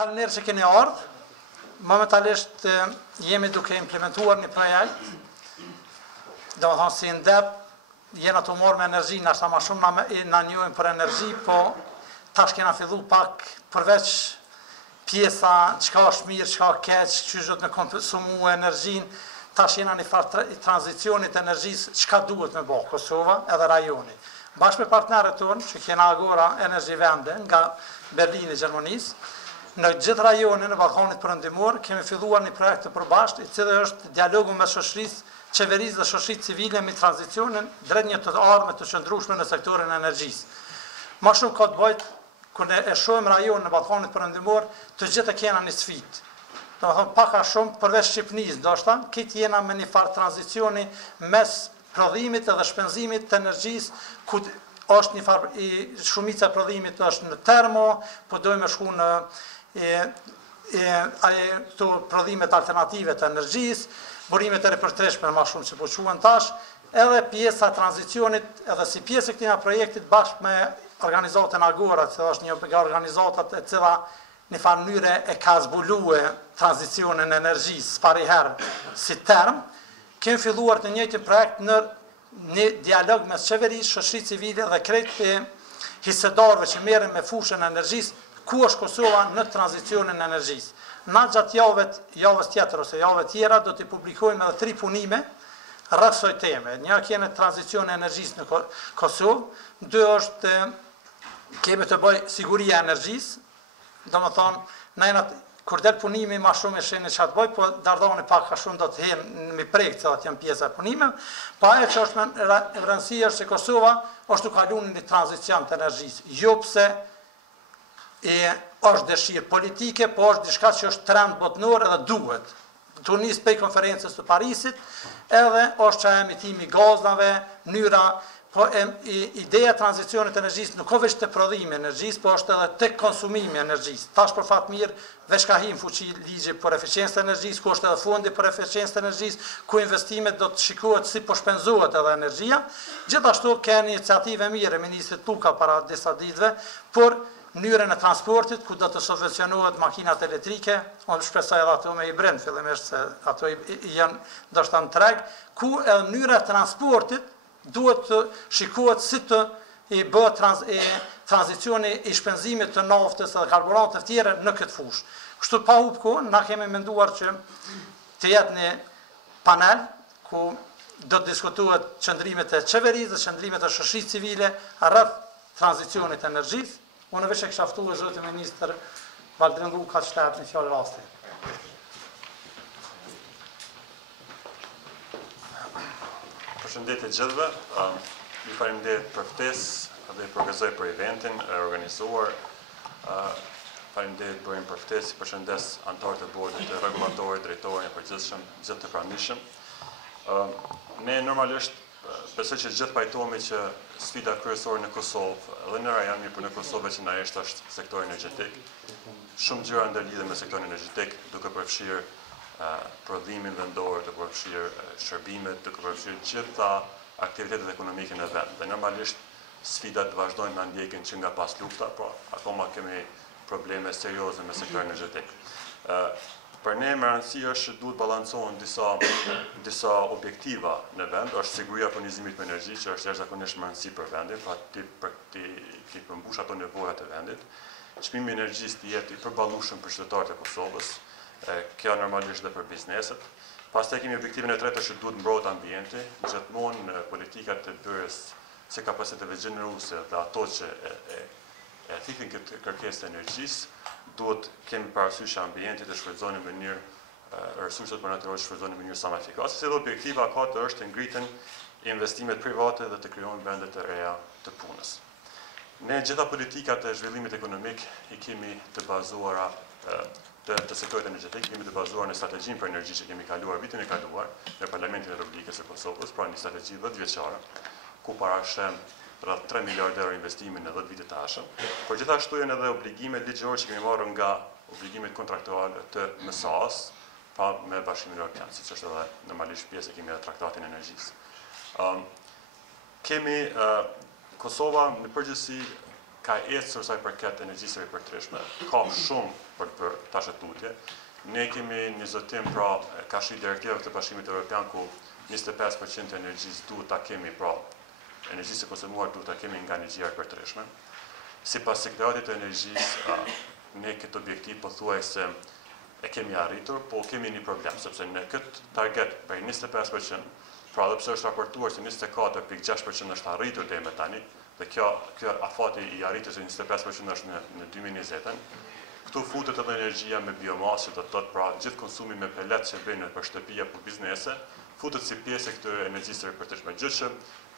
Faleminderit që keni ardhur. Momentalisht jemi duke implementuar një projekt. Domethënë si ndep jena të marrë me energji, nashta më shumë na njohim për energji, po tash kena fillu pak përveç pjesa çka është mirë, çka keq, çu do të me konsumu energjinë, tash jena në fazë tranzicionit të energjisë, çka duhet me bë Kosova edhe rajoni. Bashkë me partnerët tonë që kena agora energji vende nga Berlini, Gjermanisë, në gjithë rajonin e Ballkanit Perëndimor kemi filluar një projekt të përbashkët, i cili është dialogu me shoqërisë, qeverisë dhe shoqërisë civile me tranzicionin drejt një të ardhme të qëndrueshme në sektorin e energjisë. Më shumë ka të bëjë kur ne e shohim rajonin e Ballkanit Perëndimor, të gjithë kena një sfidë. Domethënë pak a shumë përveç Shqipërisë, ndoshta, këtë jena me një farë tranzicioni mes prodhimit edhe shpenzimit të energjisë, ku është një farë shumica e prodhimit është në termo, po dojmë shku në këto prodhimet alternative të energjisë, burimet e ripërtreshme më shumë që po quhen tash, edhe pjesa e tranzicionit, edhe si pjesë e këtij projektit bashkë me organizatën Agora, që është një nga organizatat e cila në farë mënyre e ka zbuluar tranzicionin e energjisë pariherë si term, kemi filluar të njëjtin projekt në një dialog mes qeverisë, shoqërisë civile dhe krejt hisedarëve që merren me fushën e energjisë, ku është Kosova në tranzicionin e energjisë. Na gjatë javës tjetër ose javëve tjera do të publikojmë edhe 3 punime rreth kësaj teme. Një kene tranzicioni e energjisë në Kosovë, 2 është kemi të bëj siguria e energjisë, domethënë kur del punimi ma shumë e sheni që atë bëj, po dardhoni pak a shumë do të henë në mi prejkë që atë janë pjesa e punime, pa e që është me rëndësia është që Kosova është të kalunin një tranzicion të energjisë, jo pse është dëshirë politike, po është diçka që është trend botnor edhe duhet. Të nisë pej konferencës të Parisit, edhe është që emitimi gaznave, mënyra, po ideja tranzicionit e energjisë nuk është veç të prodhimi energjisë, po është edhe të konsumimi energjisë. Tash për fat mirë, veç ka hi në fuqi ligji për eficiencë të energjisë, ku është edhe fondi për eficiencë të energjisë, ku investimet do të shikohet si po shpenzohet edhe energjia. Gjithashtu ka iniciative mire, ministrit Tuka para disa ditëve, për mënyrën e transportit, ku do të subvencionohet makinat elektrike, unë shpresoj edhe ato me hibrid, fillimisht se ato janë ndoshta në treg, ku edhe mënyra e transportit duhet të shikohet si të i bëhet tranzicioni i shpenzimit të naftës dhe karburantëve tjera në këtë fushë. Kështu pa humbur kohën, na kemi menduar që të jetë një panel ku do të diskutohet qëndrimet e qeverisë dhe qëndrimet e shoqërisë civile rreth tranzicionit të energjisë. Unë veç e kisha ftuar zotin ministër Valdrin Luka shtat në fjalë rasti. Përshëndetje gjithëve, ju faleminderit për ftesë dhe përgëzoj për eventin e organizuar. Faleminderit bërim për ftesë, përshëndes anëtarët e bordit, rregullatorit, drejtorin e përgjithshëm, gjithë të pranishëm. Ne normalisht besoj që gjithë pajtohemi që sfida kryesore në Kosovë dhe në rajon mirë për në Kosovë që narisht është sektori energjetik. Shumë gjëra ndërlidhen me sektorin energjetik, duke përfshirë prodhimin vendor, duke përfshirë shërbimet, duke përfshirë gjitha aktivitetet ekonomike në vend. Dhe normalisht sfidat vazhdojnë na ndjekin që nga pas lufta, por akoma kemi probleme serioze me sektorin energjetik. Për ne më rëndësi është që duhet balancohen disa objektiva në vend, është siguria e furnizimit me energji, që është jashtëzakonisht më rëndësi për vendin, pra ti përmbush ato nevojat e vendit. Çmimi i energjisë të jetë i përballueshëm për qytetarët e Kosovës, kjo normalisht dhe për bizneset. Pastaj kemi objektivin e tretë që duhet mbrojt ambienti, gjithmonë politikat e byrës së kapaciteteve gjeneruese dhe ato që e thikin këtë kërkesë të energjisë, duhet kemi parasysh ambientit të shfrytëzohen në mënyrë resurset për natyrore të shfrytëzohen në mënyrë sa më efikase. Si dhe objektiva ka të është ngritën investimet private dhe të krijohen vende të reja të punës. Ne gjitha politikat e zhvillimit ekonomik i kemi të bazuara të sektorit energjetik, kemi të bazuar në strategjinë për energji që kemi kaluar vitin e kaluar në Parlamentin e Republikës së Kosovës, pra një strategji 10 vjeçare, ku parashem rreth 3 miliardë euro investimin në 10 vite të ardhshëm, por gjithashtu janë edhe obligime ligjore që kemi marrë nga obligimet kontraktuale të MSA-s, pa me Bashkimin Evropian, siç është edhe normalisht pjesë e kemi edhe traktatin e energjisë. Kosova në përgjithësi ka ecur sa i përket energjisë së ripërtreshme, ka shumë për të bërë, tash tutje. Ne kemi një zotim pra ka shi direktiva të Bashkimit Evropian ku 25% e energjisë duhet ta kemi pra energjisë e konsumuar duhet ta kemi nga energjia e përtëreshme. Sipas Sekretariatit të Energjisë, ne këtë objektiv pothuajse e kemi arritur, po kemi një problem, sepse në këtë target për 25%, pra edhe pse është raportuar se 24.6% është arritur deri më tani, dhe kjo afati i arritjes së 25% është në 2020-ën. Këtu futet edhe energjia me biomasë, do të thotë pra gjithë konsumi me pelet që bëjnë për shtëpi apo biznese, futet si pjesë e këtyre energjisë së përtëreshme, gjë që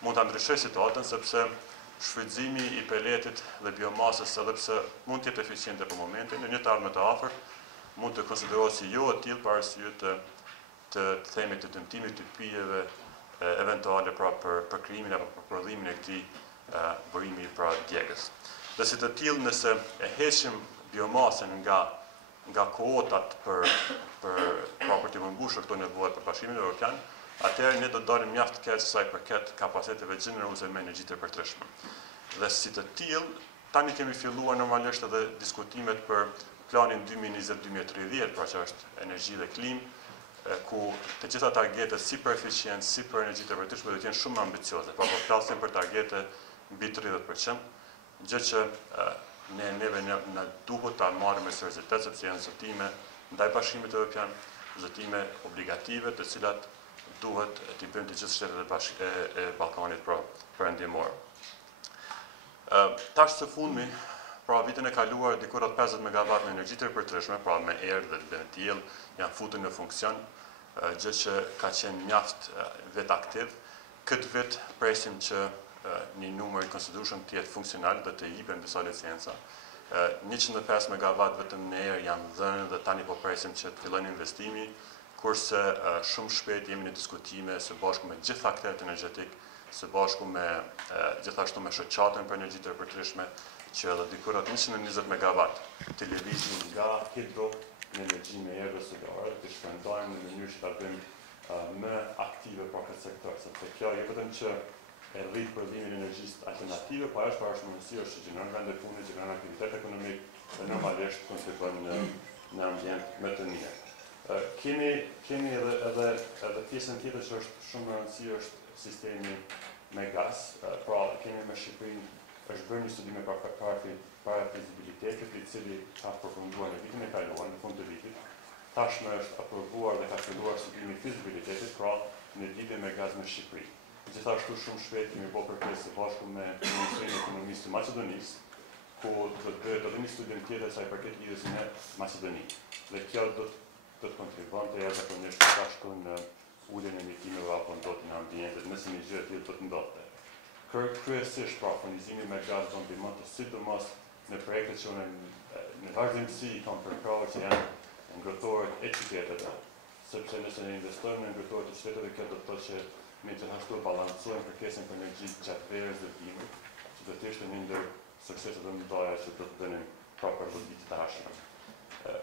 mund ta ndryshojë situatën sepse shfrytëzimi i peletit dhe biomasës, edhe pse mund të jetë eficiente për momentin, në një të ardhme të afërt mund të konsiderohet si jo e tillë për arsye të themit të dëmtimit të pijeve eventuale pra për krijimin apo për prodhimin e këtij bërimi pra djegës. Dhe si të tillë nëse e heqim biomasën nga kuotat për të përmbushur këto nevojë për Bashkimin Evropian, atëherë ne do të dalim mjaft keq sa i përket kapaciteteve gjeneruese me energji të përtëreshme. Dhe si të tillë, tani kemi filluar normalisht edhe diskutimet për planin 2020-2030, pra që është energji dhe klimë, ku të gjitha targetet si për eficiencë, si për energji të përtëreshme do të jenë shumë ambicioze, pra po flasim për targete mbi 30%, gjë që neve na duhet ta marrim me seriozitet sepse janë zotime ndaj Bashkimit Evropian, zotime obligative të cilat duhet t'i bëjmë të gjithë shtetet e Ballkanit perëndimor. Tash së fundmi, pra vitin e kaluar diku rreth 50 MW në energji të përtëreshme, pra me erë dhe me diell, janë futur në funksion, gjë që ka qenë mjaft vet aktiv. Këtë vit presim që një numër i konsiderueshëm të jetë funksional dhe të jipen disa licenca. 105 MW vetëm në erë janë dhënë dhe tani po presim që të fillojnë investimi, kurse shumë shpejt jemi në diskutime së bashku me gjithë aktorët energjetik, së bashku me gjithashtu me shoqatën për energji të përtëreshme, që edhe diku rreth 120 MW të lëvizin nga hidro në energji me erë dhe solare, të shpërndajmë në mënyrë që ta bëjmë më aktive për këtë sektor, sepse kjo jo vetëm që e rrit prodhimin e energjisë alternative, po është parashmësi është që gjeneron vende pune, gjeneron aktivitet ekonomik dhe normalisht kontribuon në ambient më të mirë. Kemi edhe pjesën tjetër që është shumë e rëndësishme është sistemi me gaz, pra kemi me Shqipërinë është bërë një studim para fizibilitetit, i cili ka përfunduar në vitin e kaluar, në fund të vitit. Tashmë është aprovuar dhe ka filluar studimi i fizibilitetit, pra në lidhje me gaz me Shqipërinë. Gjithashtu shumë shpejt kemi bërë kërkesë së bashku me Ministrinë e Ekonomisë të Maqedonisë, ku do të bëhet edhe një studim tjetër sa i përket lidhjes me Maqedoninë. Dhe kjo do të kontribuonte jashtëzakonisht gjithashtu në uljen e emitimeve apo ndotjen e ambientit, nëse një gjë e tillë do të ndodhte. Kryesisht pra furnizimi me gaz do ndihmonte sidomos në projekte që në vazhdimsi kanë përkrahur që janë ngrohtorët e qyteteve, sepse nëse ne investojmë në ngrohtorët e qyteteve, kjo do të thotë që me gjithashtu balancojmë kërkesën për energji gjatë verës dhe dimrit, që do të ishte një ndër sukseset e mëdha që do të bënin pra për vitet të ardhshme.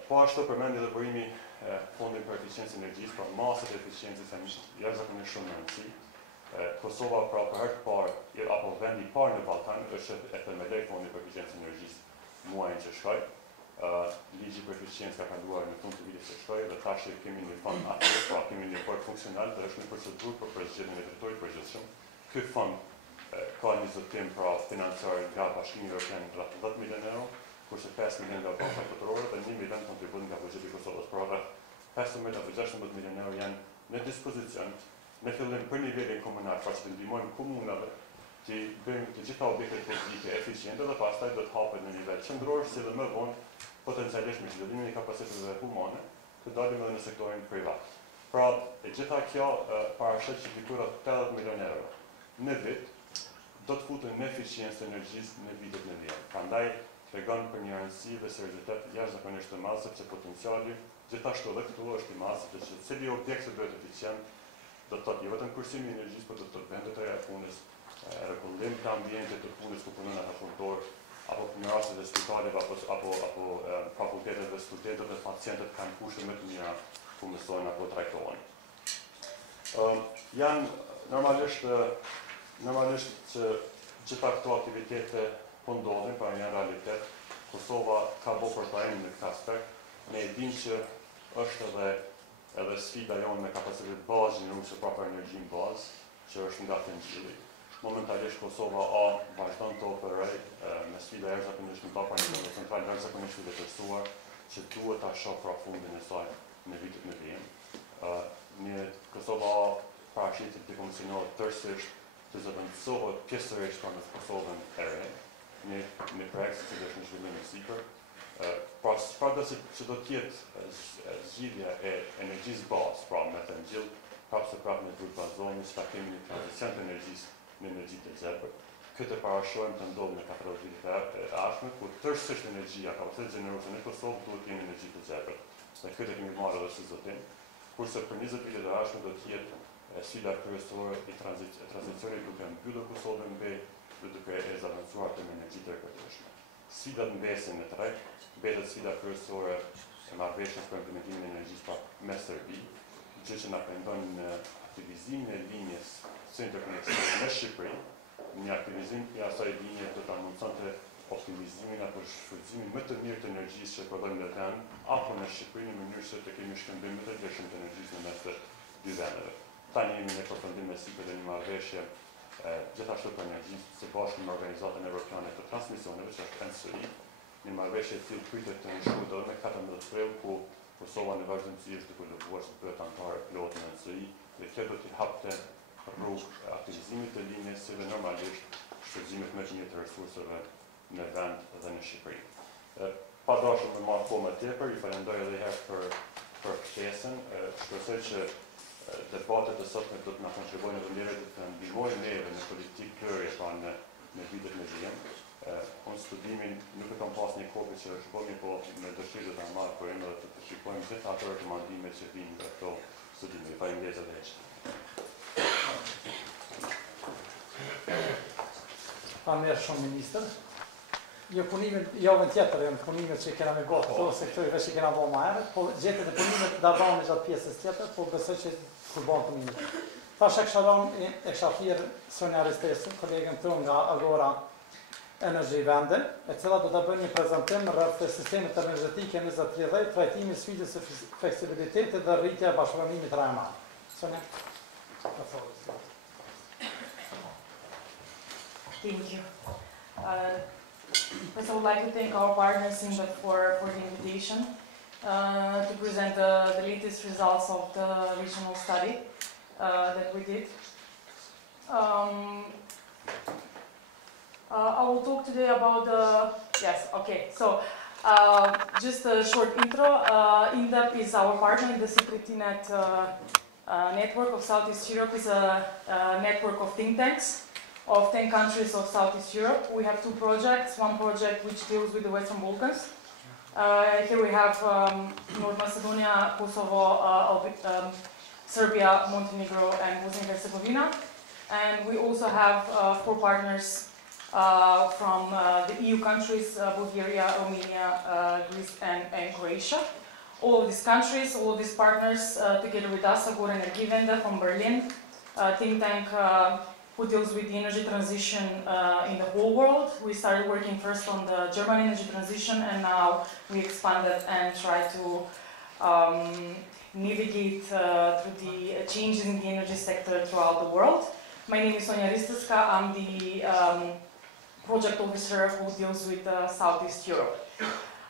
Po ashtu përmendi edhe bërimi fondin për eficiencë energjisë, pra masat e eficiencës janë jashtëzakonisht shumë rëndësi. Kosova pra për herë të parë, apo vendi i parë në Ballkan, është e themeloi fondin për eficiencë energjisë muajin që shkoi. Ligji për eficiencë ka kaluar në fund të vitit që shkoi dhe tash kemi një fond aktiv, pra kemi një fond funksional dhe është në procedurë për përzgjedhjen e drejtorit përgjithshëm. Ky fond ka një zotim pra financiar nga Bashkimi Evropian rreth 10 milionë euro, kurse 5 milionë nga banka shtetërore dhe 1 milion kontribut nga buxheti i Kosovës. Pra rreth 15 apo 16 milionë euro janë në dispozicion në fillim për nivelin komunal, pra që të ndihmojmë komunave që bëjmë të gjitha objektet publike eficiente dhe pastaj do të hapet në nivel qendror, si dhe më vonë potencialisht me zhvillimin e kapaciteteve humane, të dalim edhe në sektorin privat. Pra, e gjitha kjo parashet që diku rreth 80 milionë euro në vit do të futen në eficiencë të energjisë në vitet në vijim. Prandaj tregon për një rëndësi dhe seriozitet jashtëzakonisht të madh, sepse potenciali gjithashtu edhe këtu është i madh, sepse cili objekt që bëhet eficient do të thotë jo vetëm kursimi i energjisë, por do të thotë vendet e reja punës, rregullim të ambientit të punës ku punojnë ata punëtor, apo në rastet e spitaleve apo fakultetet dhe studentët dhe pacientët kanë kushte më të mira ku mësojnë apo trajtohen. Janë normalisht që gjitha këto aktivitete po ndodhin, pra janë realitet. Kosova ka bërë portalin në këtë aspekt, Ne dim që është edhe sfida jonë me kapacitet bazë në rusë prapë energji në bazë, që është nga Energjia. Momentalisht Kosova vazhdon të operoj me sfida jashtëzakonisht nga një centralë jashtëzakonisht të vjetërsuar, që duhet ta shoh pra fundin e saj në vitet në vijim. Kosova parashqitet të komisionohet tërësisht të zëvendësohet pjesërisht në Kosovën e re, një projekt që është në zhvillim i sipër. Pra shpreh që do të jetë zgjidhja e energjisë bazë, pra me të ngjall, prapë në duhet bazohemi që ta kemi një tranzicion të energjisë në energji të zepër. Këtë parashojmë të ndodhë në 40 vitet e ardhshme, ku tërësisht energjia, kapaciteti gjeneruese në Kosovë duhet të jenë energji të zepër. Dhe këtë kemi marrë edhe si zotim, kurse për 20 vitet e ardhshme do të jetë sfida kryesore e tranzicionit duke mbyllur Kosovën mbi duke e zëvendësuar të energji të rikëtshme. Sfidat mbesin në treg, mbetet sfida kryesore e marrëveshjes për implementimin e energjisë me Serbi, gjë që na pendon në aktivizimin e linjës së interkoneksionit me Shqipërinë. Një aktivizim i asaj linje do ta mundësonte optimizimin apo shfrytëzimin më të mirë të energjisë që prodhojmë në vend, apo në Shqipëri në mënyrë se të kemi shkëmbim më të vlerëshëm të energjisë në mes të dy vendeve. Tani jemi në përfundim me sipër dhe një marrëveshje gjithashtu për energjisë së bashku me Organizatën Evropiane të Transmisioneve, që është NCI, një marrëveshje e cila pritet të nishohet edhe me 14 prill, ku Kosova në vazhdimsi është duke lëvuar se bëhet anëtare plot në NCI, dhe kjo do t'i hapte rrugë aktivizimit të linjës si dhe normalisht shfrytëzimit më të mirë të resurseve në vend dhe në Shqipëri. Pa dashur me marrë kohë më tepër, i falenderoj edhe herë për ftesën. Shpresoj që debatet e sotme do të na kontribuojnë edhe neve të ndihmojnë neve në politikë plurje pra në vitet në vijim. Unë studimin nuk e kam pas një kopje që është bëmi, po me dëshirë të ta marrë për dhe të shikojmë gjithë ato rekomandime që vinë nga këto studime. Faleminderit edhe herë. Mirë shumë, Ministër. Jo punimet, javën tjetër janë punimet që kena me gotë, ose këto i vesh që kena bëmë ma herët, po gjetët e punimet da bëmë gjatë pjesës tjetër, po besoj që kur bëmë punimet. Tash e kësha thirë Sonja Ristesin, kolegën të nga Agora Energji Vende, e cila do të bëjë një prezentim rreth sistemit energjetike 2030, trajtimi sfidës së fleksibilitetit dhe rritja e bashkëpunimit rajonal. Sonja. Thank you. First, I would like to thank our partners for the invitation to present the latest results of the regional study that we did. I will talk today about just a short intro. INDEP is our partner in the SecurityNet network of Southeast Europe. Is a network of think tanks of 10 countries of Southeast Europe. We have two projects. One project which deals with the Western Balkans. Here we have North Macedonia, Kosovo, Serbia, Montenegro, and Bosnia and Herzegovina. And we also have 4 partners from the EU countries, Bulgaria, Romania, Greece, and Croatia. All of these countries, all of these partners, together with us, Agora Energia from Berlin, think tank who deals with the energy transition in the whole world. We started working first on the German energy transition, and now we expanded and try to navigate through the changes in the energy sector throughout the world. My name is Sonja Risteska. I'm the project officer who deals with Southeast Europe.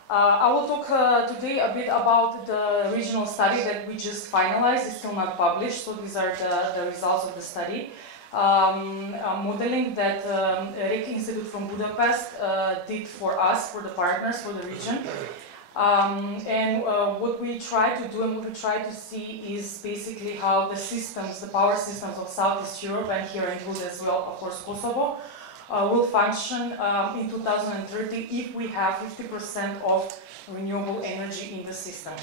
I will talk today a bit about the regional study that we just finalized. It's still not published, so these are the results of the study. Modeling that REC Institute from Budapest did for us, for the partners, for the region. What we try to do and what we try to see is basically how the systems, the power systems of Southeast Europe, and here include as well, of course, Kosovo, will function in 2030 if we have 50% of renewable energy in the system.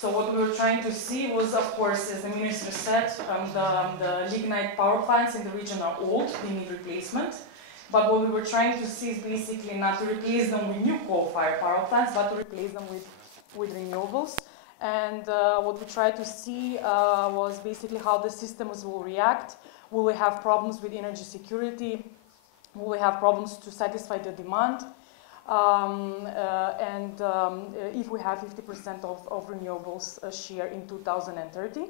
So what we were trying to see was, of course, as the minister said, the lignite power plants in the region are old, they need replacement. But what we were trying to see is basically not to replace them with new coal-fired power plants, but to replace them with renewables. And what we tried to see was basically how the systems will react. Will we have problems with energy security? Will we have problems to satisfy the demand? if we have 50% of renewables share in 2030.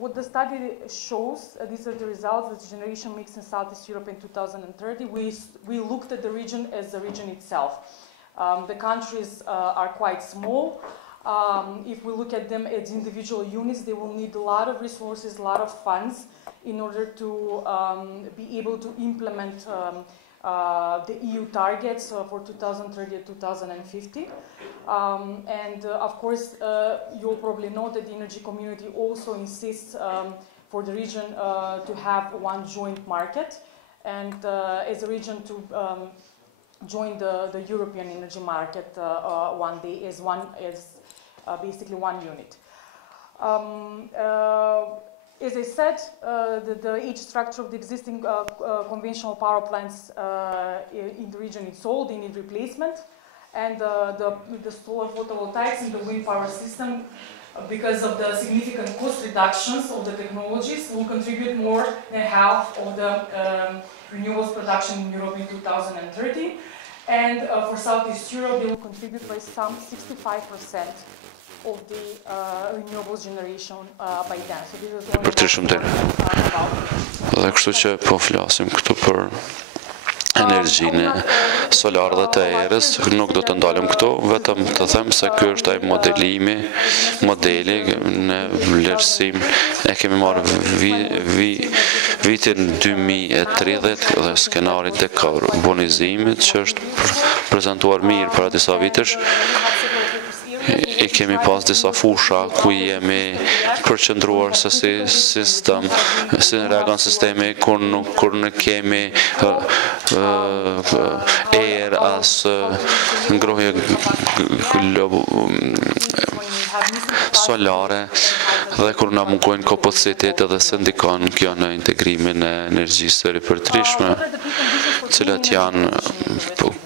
What the study shows, these are the results of the generation mix in Southeast Europe in 2030. We looked at the region as the region itself. The countries are quite small. If we look at them as individual units, they will need a lot of resources, a lot of funds in order to be able to implement the EU targets for 2030 and 2050. Of course, you'll probably know that the energy community also insists for the region to have one joint market, and as a region to join the European energy market one day as basically one unit. As I said, the age structure of the existing conventional power plants in the region is old, they need replacement, and the solar photovoltaics and the wind power system, because of the significant cost reductions of the technologies, will contribute more than half of the renewables production in Europe in 2030. And for Southeast Europe, they will contribute by some 65% of the renewables generation by then. So this is only Dhe kështu që po flasim këtu për energjinë solare dhe të erës, nuk do të ndalem këtu, vetëm të them se ky është ai modeli në vlerësim. E kemi marrë vitin 2030 dhe skenarin dekarbonizimit që është prezantuar mirë para disa vitesh. I kemi pas disa fusha ku jemi përqendruar se si reagon sistemi kur nuk kemi erë as ngrohje solare dhe kur na mungojnë kapacitete dhe se ndikon kjo në integrimin e energjisë së ripërtrishme, cilat janë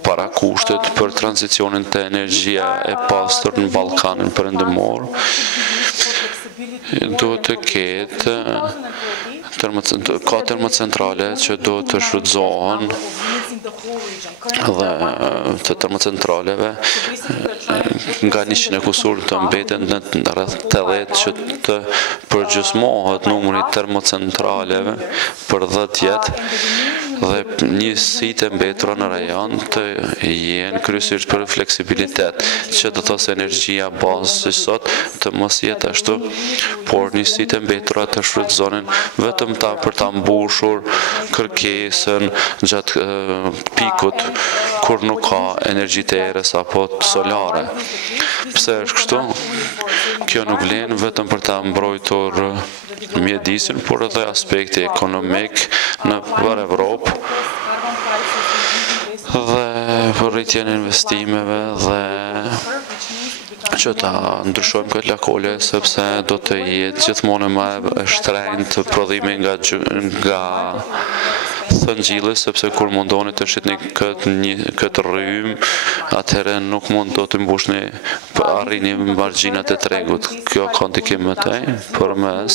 para kushtet për tranzicionin të energjia e pastër në Ballkanin perëndimor. Duhet të ketë ka termocentrale që do të shfrytëzohen dhe të termocentraleve nga 100 kusur të mbeten në rreth 80 që të përgjysmohet numri termocentraleve për 10 jetë dhe njësitë mbetura në rajon të jenë kryesisht për fleksibilitet, që do thosë energjia bazë si sot të mos jetë ashtu, por njësitë mbetura të shfrytëzohen vetëm për ta mbushur kërkesën gjatë pikut kur nuk ka energji të erës apo solare. Pse është kështu? Kjo nuk vlen vetëm për ta mbrojtur mjedisin, por edhe aspekti ekonomik në për Evropë dhe për rritjen e investimeve dhe që ta ndryshojmë këtë lakole, sepse do të jetë gjithmonë më e shtrenjtë prodhimi nga thëngjilli, sepse kur mundoni të shitni këtë rrym, atëherë nuk mund do të mbushni arrini margjinat e tregut. Kjo ka ndikim më tej përmes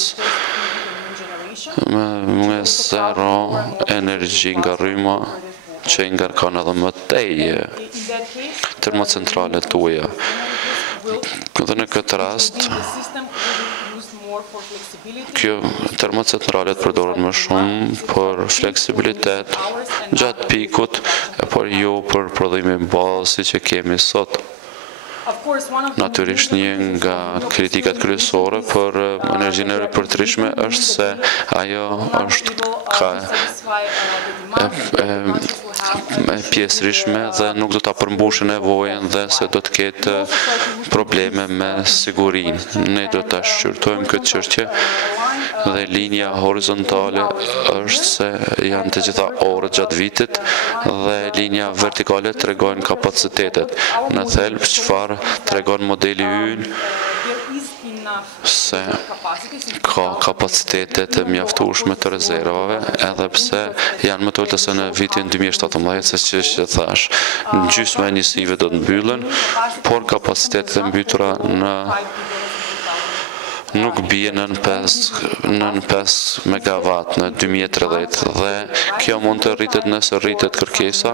zero energji nga rryma që i ngarkon edhe më tej termocentralet tuaja. Dhe në këtë rast, kjo termocentralet përdoren më shumë për fleksibilitet gjatë pikut, por jo për prodhimin bazë si që kemi sot. Natyrisht një nga kritikat kryesore për energjinë e ripërtrishme është se ajo është pjesërishme dhe nuk do ta përmbushë nevojën dhe se do të ketë probleme me sigurinë. Ne do ta shqyrtojmë këtë çështje dhe linja horizontale është se janë të gjitha orët gjatë vitit dhe linja vertikale tregojnë kapacitetet. Në thelb çfarë tregon modeli ynë se ka kapacitetet të mjaftueshme të rezervave, edhe pse janë më të ulta se në vitin 2017, se që thash, gjysma e njësive do të mbyllen, por kapacitetet e mbytura nuk bie nën 5 megawatt në 2030 dhe kjo mund të rritet nëse rritet kërkesa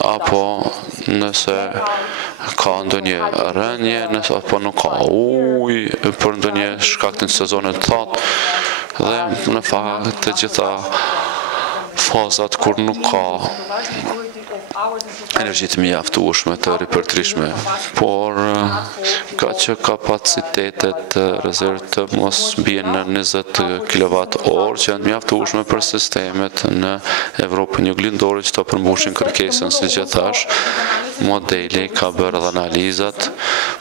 apo nëse ka ndonjë rënje, nëse apo nuk ka ujë për ndonjë shkak të sezonit të thatë, dhe në fakt të gjitha fazat kur nuk ka energji të mjaftueshme të ripërtrishme, por ka që kapacitetet rezervë të mos bien në 20 kWh që janë mjaftueshme për sistemet në Evropën juglindore që të përmbushin kërkesën, si që thash. Modeli ka bërë dhe analizat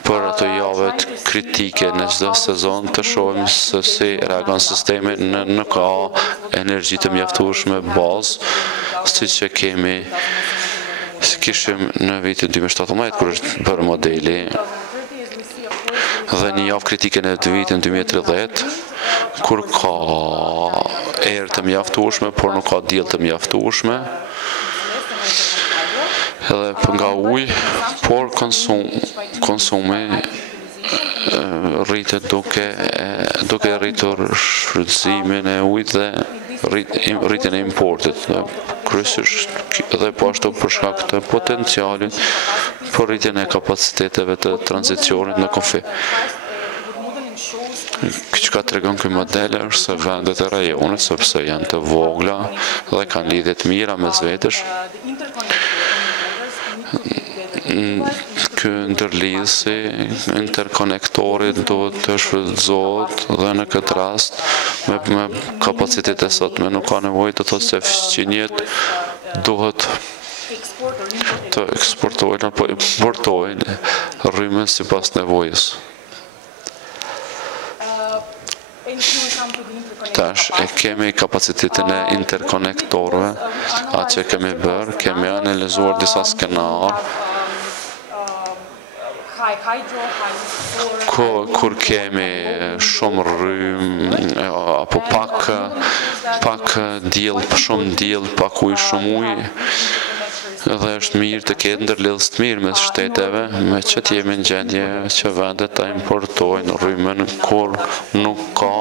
për ato javet kritike në çdo sezon të shohim se si reagon sistemi në ka energji të mjaftueshme bazë, siç e kishim në vitin 2017 kur është bërë modeli, dhe një javë kritike në vitin 2030 kur ka erë të mjaftueshme, por nuk ka diell të mjaftueshme, edhe nga ujë, por konsumi rritet duke rritur shfrytëzimin e ujit dhe rritjen e importit, kryesisht dhe po ashtu për shkak të potencialit për rritjen e kapaciteteve të tranzicionit në kufi. Çka tregon ky model është se vendet e rajonit, sepse janë të vogla dhe kanë lidhje të mira mes vetesh, ky ndërlidhësi, interkonektori duhet të shfrytëzohet dhe në këtë rast me kapacitete sotme nuk ka nevojë të thotë se fqinjet duhet të eksportojnë apo importojnë rrymë sipas nevojës. Tash e kemi kapacitetin e interkonektorëve, atë që kemi bërë, kemi analizuar disa skenar kur kemi shumë rrymë apo pak diell, shumë diell, pak ujë, shumë ujë, dhe është mirë të ketë ndërlidhës të mirë mes shteteve, me që t'jemi në gjendje që vendet ta importojnë rrymën kur nuk ka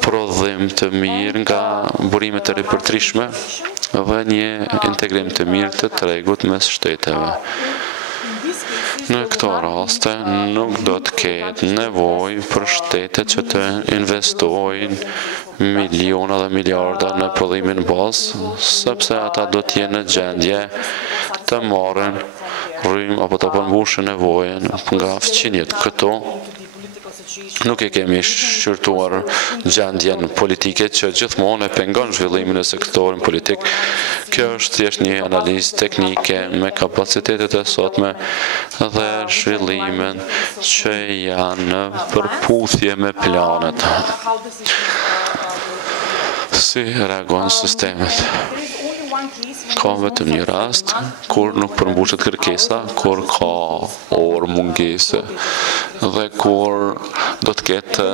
prodhim të mirë nga burimet e ripërtrishme dhe një integrim të mirë të tregut mes shteteve. Në këto raste nuk do të ketë nevojë për shtetet që të investojnë miliona dhe miliarda në prodhimin bazë, sepse ata do të jenë në gjendje të marrin rrymë apo të përmbushin nevojën nga fqinjet. Këto nuk e kemi shqyrtuar gjendjen politike që gjithmonë e pengon zhvillimin e sektorit politik. Kjo është thjesht një analizë teknike me kapacitetet e sotme dhe zhvillimin që janë në përputhje me planet. Si reagon sistemet? Ka vetëm një rast kur nuk përmbushet kërkesa, kur ka orë mungese dhe kur do të ketë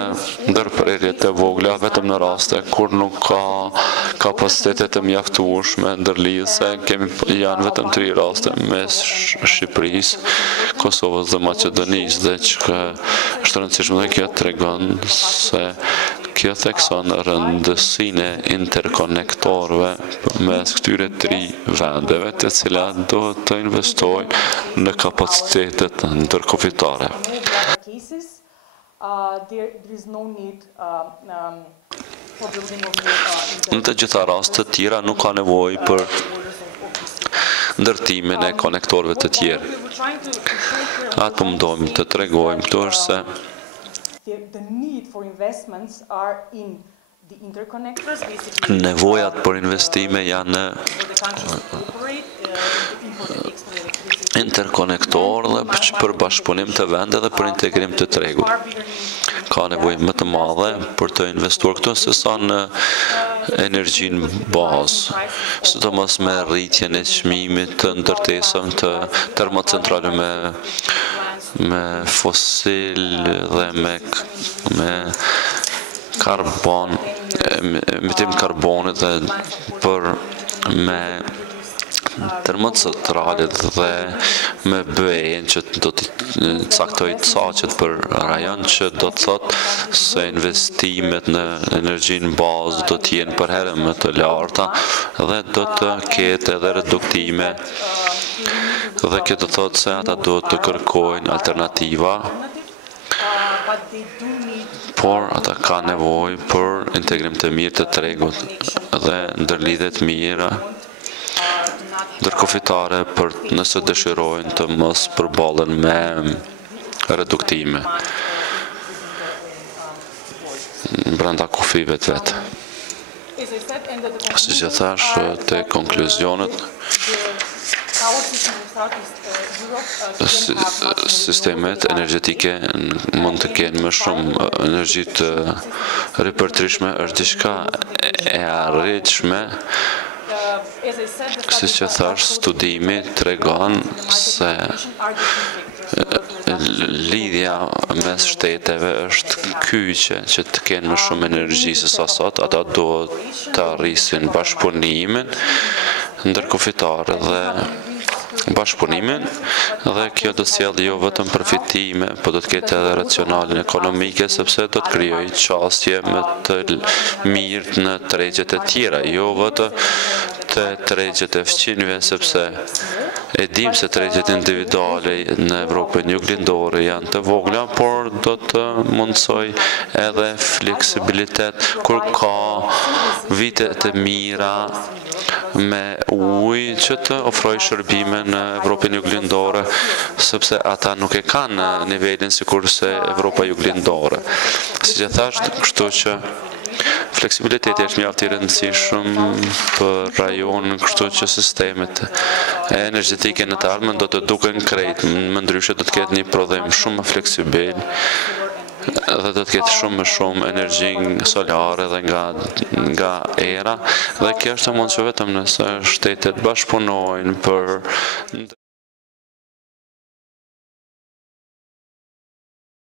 ndërprerje të vogla vetëm në raste kur nuk ka kapacitete të mjaftueshme ndërlidhëse. Janë vetëm 3 raste mes Shqipërisë, Kosovës dhe Maqedonisë, dhe që është rëndësishme dhe kjo tregon se kjo thekson rëndësinë e interkonektorëve mes këtyre 3 vendeve, të cilat do të investojnë në kapacitetet ndërkufitare. Në të gjitha rastet të tjera nuk ka nevojë për ndërtimin e konektorëve të tjerë. Atë mundohemi të tregojmë këtu është se nevojat për investime janë në interkonektor dhe për bashkëpunim të vende dhe për integrim të tregut. Ka nevojë më të madhe për të investuar këtu se sa në energjinë bazë, sidomos me rritjen e çmimit të ndërtesave të termocentrale me fosil dhe me karbon, emitim karbonit dhe për me termocentralet dhe me BE-n që do të caktoj saqet për rajon që do të thotë se investimet në energjinë bazë do të jenë për herë më të larta dhe do të ketë edhe reduktime dhe kjo do të thotë se ata duhet të kërkojnë alternativa, por ata ka nevojë për integrim të mirë të tregut dhe ndërlidhje të mira ndërkufitare për nëse dëshirojnë të mos përballen me reduktime brenda kufive të vetë. Si që thash të konkluzionet, sistemet energjetike mund të kenë më shumë energji të ripërtrishme, është diçka e arritshme. Si që thash, studimi tregon se lidhja mes shteteve është kyçe që të kenë më shumë energji se sa sot, ata duhet të arrisin bashkëpunimin ndërkufitar dhe bashkëpunimin dhe kjo do të sjellë jo vetëm përfitime, por do të ketë edhe racionalin ekonomike sepse do të krijojë çështje më të mirë në tregjet e tjera, jo vetëm të tregjet e fqinjve sepse e dim se tregjet individuale në Evropën juglindore janë të vogla, por do të mundsoj edhe fleksibilitet kur ka vite të mira me ujë që të ofrojë shërbime në Evropën juglindore, sepse ata nuk e kanë nivelin sikurse Evropa juglindore. Si që thash, kështu që fleksibiliteti është mjaft i rëndësishëm për rajonin, kështu që sistemet energjetike në të ardhmen do të duken krejt, më ndryshe do të ketë një prodhim shumë më fleksibil dhe do të ketë shumë më shumë energji solare dhe nga era dhe kjo është mund që vetëm nëse shtetet bashkëpunojnë për